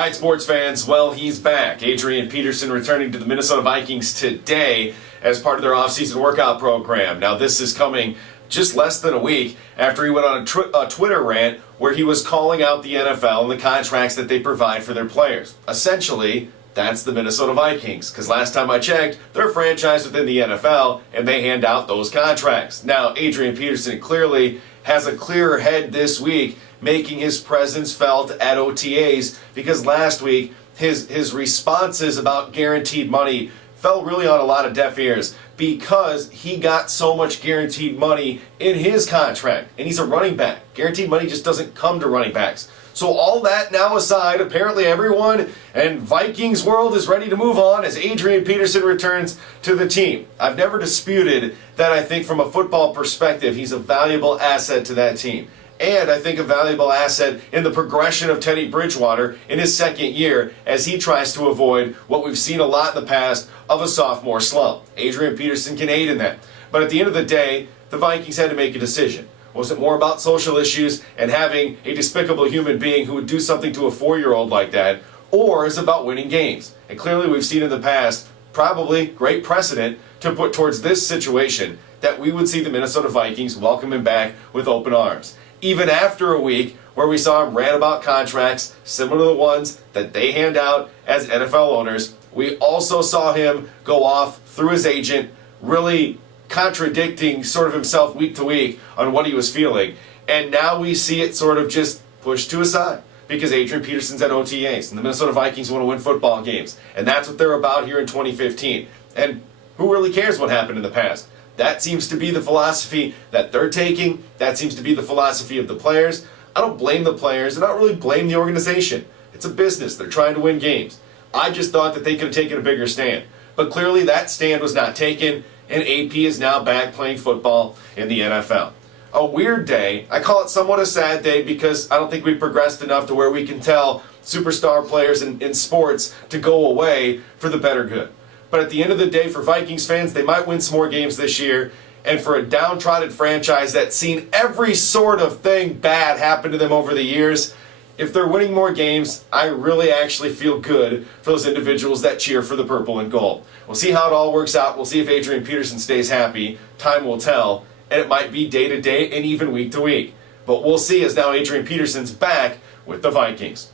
All right, sports fans, well, he's back. Adrian Peterson returning to the Minnesota Vikings today as part of their offseason workout program. Now, this is coming just less than a week after he went on a Twitter rant where he was calling out the NFL and the contracts that they provide for their players. Essentially, that's the Minnesota Vikings, because last time I checked, they're a franchise within the NFL, and they hand out those contracts. Now, Adrian Peterson clearly has a clearer head this week, making his presence felt at OTAs, because last week his responses about guaranteed money fell really on a lot of deaf ears because he got so much guaranteed money in his contract, and he's a running back. Guaranteed money just doesn't come to running backs. So all that now aside, apparently everyone in Vikings world is ready to move on as Adrian Peterson returns to the team. I've never disputed that. I think from a football perspective, he's a valuable asset to that team. And I think a valuable asset in the progression of Teddy Bridgewater in his second year as he tries to avoid what we've seen a lot in the past of a sophomore slump. Adrian Peterson can aid in that. But at the end of the day, the Vikings had to make a decision. Was it more about social issues and having a despicable human being who would do something to a 4-year-old like that? Or is it about winning games? And clearly we've seen in the past, probably great precedent to put towards this situation, that we would see the Minnesota Vikings welcome him back with open arms. Even after a week where we saw him rant about contracts similar to the ones that they hand out as NFL owners, we also saw him go off through his agent, really contradicting sort of himself week to week on what he was feeling. And now we see it sort of just pushed to a side because Adrian Peterson's at OTAs and the Minnesota Vikings want to win football games. And that's what they're about here in 2015. And who really cares what happened in the past? That seems to be the philosophy that they're taking. That seems to be the philosophy of the players. I don't blame the players. I don't really blame the organization. It's a business. They're trying to win games. I just thought that they could have taken a bigger stand. But clearly that stand was not taken, and AP is now back playing football in the NFL. A weird day. I call it somewhat a sad day because I don't think we've progressed enough to where we can tell superstar players in sports to go away for the better good. But at the end of the day, for Vikings fans, they might win some more games this year. And for a downtrodden franchise that's seen every sort of thing bad happen to them over the years, if they're winning more games, I really actually feel good for those individuals that cheer for the purple and gold. We'll see how it all works out. We'll see if Adrian Peterson stays happy. Time will tell. And it might be day to day and even week to week. But we'll see as now Adrian Peterson's back with the Vikings.